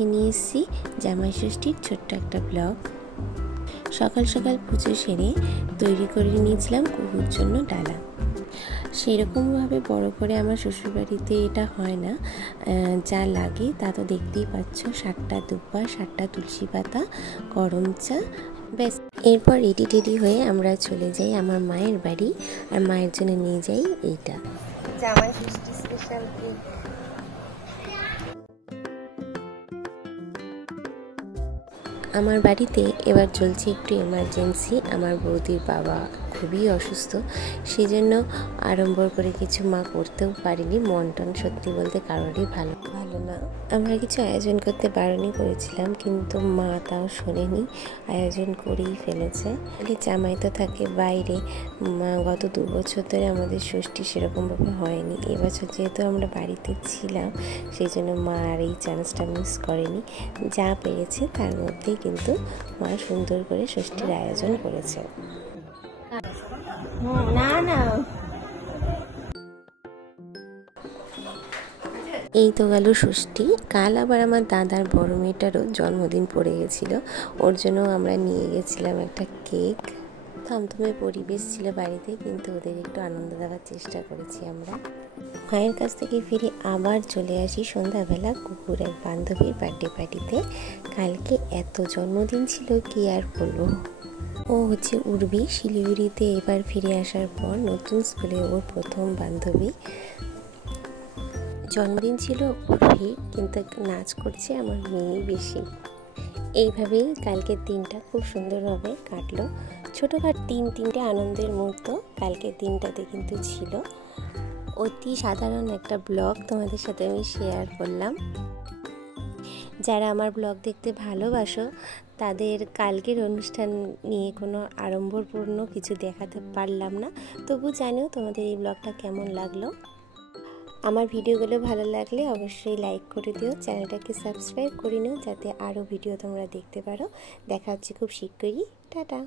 আজকে নিয়ে এসেছি জামাই ষষ্ঠীর ছোট্ট একটা ব্লগ। সকাল সকাল পুজো সেরে তৈরি করে নিয়েছিলাম কুকুর জন্য ডালা। সেরকমভাবে বড় করে আমার শ্বশুরবাড়িতে এটা হয় না, যা লাগে তা তো দেখতেই পাচ্ছ, 7টা দুব্বা, 7টা তুলসী পাতা, গরম চা, ব্যাস। এরপর রেডি টেডি হয়ে আমরা চলে যাই আমার মায়ের বাড়ি, আর মায়ের জন্য নিয়ে যাই এইটা জামাই ষষ্ঠী স্পেশাল কেক। আমার বাড়িতে এবার চলছে একটু এমার্জেন্সি। আমার বৌদির বাবা খুবই অসুস্থ, সেই জন্য আড়ম্বর করে কিছু মা করতেও পারিনি। মন টন সত্যি বলতে কারোরই ভালো না। আমরা কিছু আয়োজন করতে বারণই করেছিলাম, কিন্তু মা তাও শোনেনি, আয়োজন করেই ফেলেছে। জামাই তো থাকে বাইরে। গত 2 বছর ধরে আমাদের ষষ্ঠী সেরকমভাবে হয়নি। এবছর যেহেতু আমরা বাড়িতে ছিলাম, সেই জন্য মা আর এই চান্সটা মিস করেনি। যা পেরেছে তার মধ্যেই কিন্তু মা সুন্দর করে ষষ্ঠীর আয়োজন করেছে। এই তো গেল ষষ্ঠী। কাল আবার আমার দাদার বড় মেয়েটারও জন্মদিন পড়ে গেছিলো, ওর জন্য আমরা নিয়ে গেছিলাম একটা কেক। থমথমে পরিবেশ ছিল বাড়িতে, কিন্তু ওদের একটু আনন্দ দেওয়ার চেষ্টা করেছি আমরা। মায়ের কাছ থেকে ফিরে আবার চলে আসি সন্ধ্যাবেলা কুকুর এক বান্ধবীর বার্থডে পার্টিতে। কালকে এত জন্মদিন ছিল কি আর বলবো। ও হচ্ছে উর্বি, শিলিগুড়িতে এবার ফিরে আসার পর নতুন স্কুলে ওর প্রথম বান্ধবী। জন্মদিন ছিল উর্বি, কিন্তু নাচ করছে আমার মেয়ে বেশি। এইভাবেই কালকের দিনটা খুব সুন্দরভাবে কাটলো। ছোটোখাটো 3টে আনন্দের মুহূর্ত কালকের দিনটাতে কিন্তু ছিল। অতি সাধারণ একটা ব্লগ তোমাদের সাথে আমি শেয়ার করলাম। যারা আমার ব্লগ দেখতে ভালোবাসো, তাদের কালকের অনুষ্ঠান নিয়ে কোনো আড়ম্বরপূর্ণ কিছু দেখাতে পারলাম না, তবু জানিও তোমাদের এই ব্লগটা কেমন লাগলো। আমার ভিডিওগুলো ভালো লাগলে অবশ্যই লাইক করে দিও, চ্যানেলটাকে সাবস্ক্রাইব করে নিও, যাতে আরও ভিডিও তোমরা দেখতে পারো। দেখা হচ্ছে খুব শীঘ্রই। টাটা।